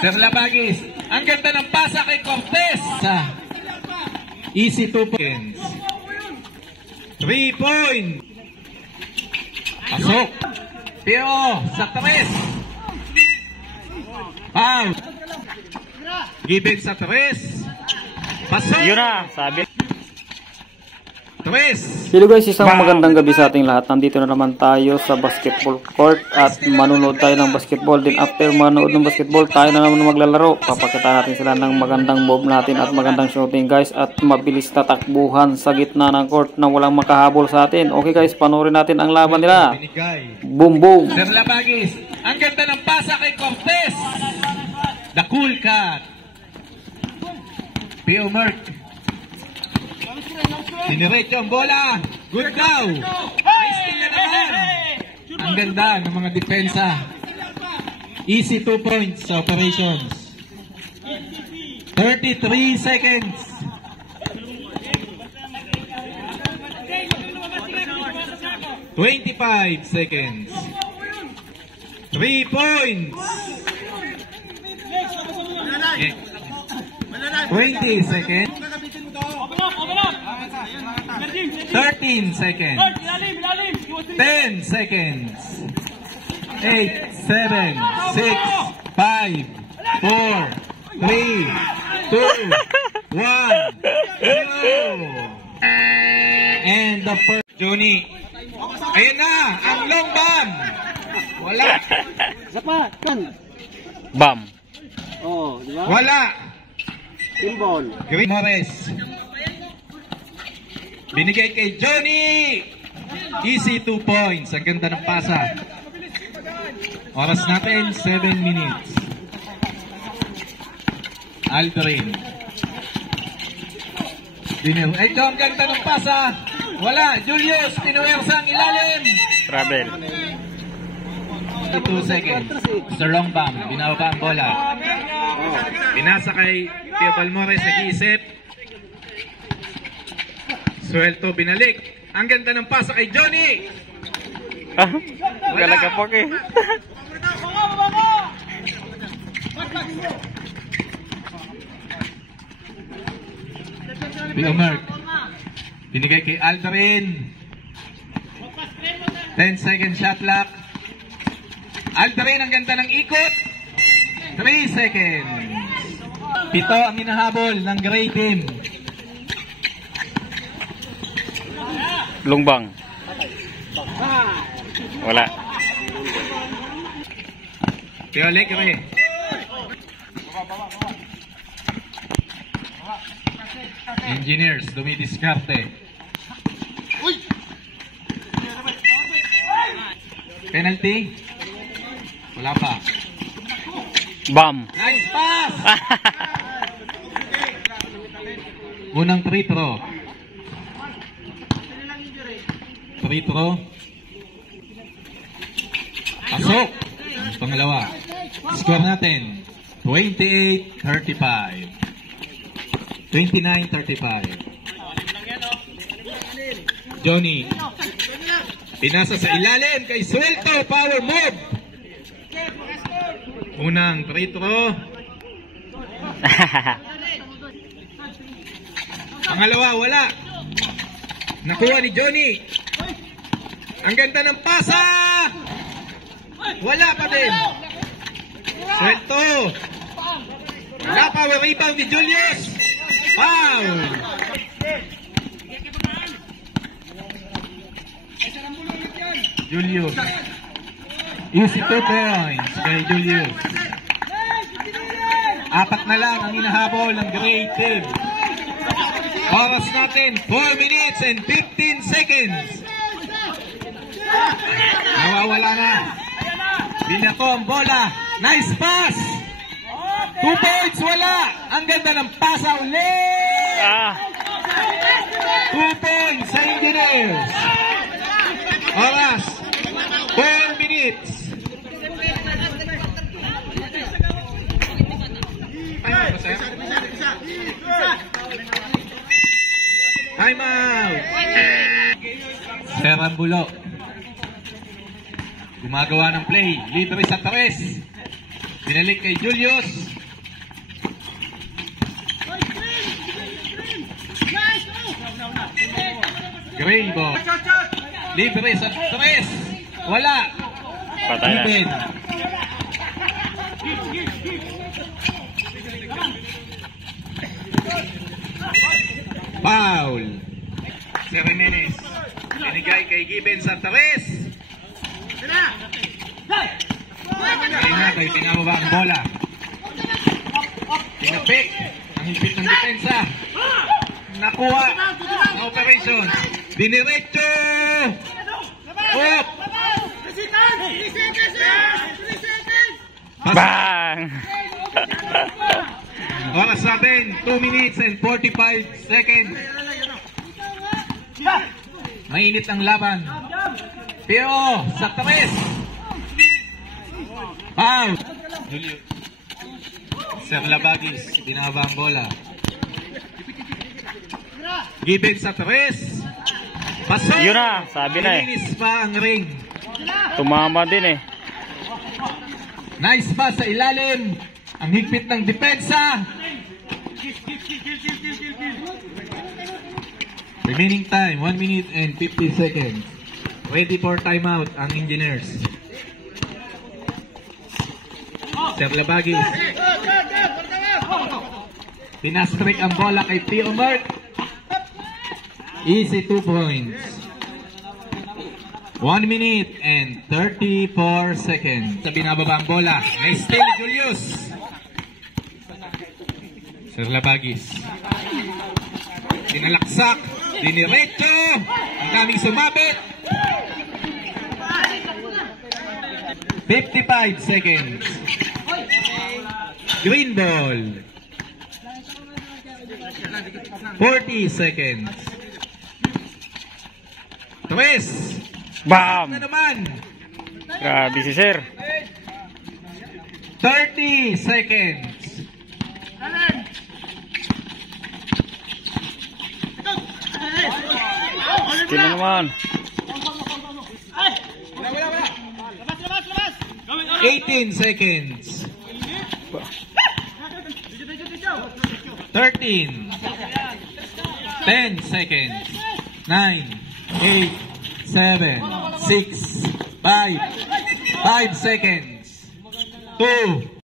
Sir Labagis, ang ganda ng pasa kay Cortez. Easy 2 points. 3 points. Pasok. Teo sa 3. Foul. Given sa 3. Pasok. Yun na, sabi. 3. Hello guys, isang magandang gabi sa ating lahat. Nandito na naman tayo sa basketball court at manonood tayo ng basketball. Then after manonood ng basketball, tayo na naman maglalaro. Papakita natin sila ng magandang move natin at magandang shooting guys. At mabilis na takbuhan sa gitna ng court na walang makahabol sa atin. Okay guys, panoorin natin ang laban nila. Boom boom. Sir Labagis, ang ganda ng pasa kay Cortez. The cool cut. Theo Merck. Diniretso ang bola. Good daw. Ay, steal na naman. Ang ganda ng mga depensa. Easy 2 points sa operations. 33 seconds. 25 seconds. 3 points. 20 seconds. 13 seconds. 10 seconds. 8, 7, 6, 5, 4, 3, 2, 1, 0. And the first. Johnny. Ayan na, ang long bomb. Wala. Bam. Oh, di ba? Wala. Pinball. Green Morris. Binigay kay Johnny. Easy 2 points. Ang ganda ng pasa. Oras natin 7 minutes. Aldrin. Ito ang ganda ng pasa. Wala. Julius. Pinuwersa ang ilalim. Travel. 2 seconds. Mr. Long Bomb. Binawa pa ang bola. Pinasa kay Teo Balmores. Nag-iisip. Suelto, binalik. Ang ganda ng pasa kay Johnny. Galagapok eh. Theo Merck. Binigay kay Aldrin. 10 second shot clock. Aldrin, ang ganda ng ikot. 3 seconds. 7 ang hinahabol ng gray team. Lungbang. Wala. Teo Legre. Engineers, dumidiskarte. Penalty? Wala pa. Bam. Nice pass! Unang free throw. Free throw. Pasok. Ang pangalawa. Score natin. 28-35. 29-35. Johnny. Pinasa sa ilalim kay Suelto. Power move. Unang free throw. Pangalawa, wala. Nakuha ni Johnny. Ang ganda ng pasa. Wala pa din. Suelto. Wala pa. Rebound ni Julius. Foul. Julius. Easy 2 points kay Julius. 4 na lang ang hinahabol ng gray team. Oras natin 4 minutes and 15 seconds. Nawawala na. Binato ang bola. Nice pass. 2 points, wala. Ang ganda ng pasa ulit. 2 points sa Engineers. Oras 4 minutes. Time out. Serambulo. Gumagawa ng play. Libre sa 3. Binalik kay Julius. Green ball. Libre sa 3. Wala. Patay na. Even. Foul. 7 minutes. Binigay kay Gibbons sa 3. Kaya nga kay pinababa ang bola. Pinapik. Ang higpit ng depensa. Nakuha. Na operation. Diniretso. Up. Bang! Oras natin, 2 minutes and 45 seconds. Mainit ang laban. Pero sa 3. Foul. Sir Labagis, binaba ang bola. Gibbons sa 3. Pasok. Yun na, sabi na eh. Ilinis pa ang ring. Tumama din eh. Nice pass sa ilalim. Ang higpit ng depensa. Remaining time, 1 minute and 50 seconds. Ready for timeout ang engineers. Sir Labagis. Pinastrik ang bola kay Theo Mert. Easy 2 points. 1 minute and 34 seconds. Sa binababa ang bola. Nice steal, Julius. Sir Labagis. Dinalaksak. Diniretso. Ang daming sumabit. 55 seconds. Green ball. 40 seconds. 3. Bam! Na naman. Grabe si Sir. 30 seconds. Skill na naman. 18 seconds. 13. 10 seconds. 9, 8, 7, 6, 5 seconds. 2,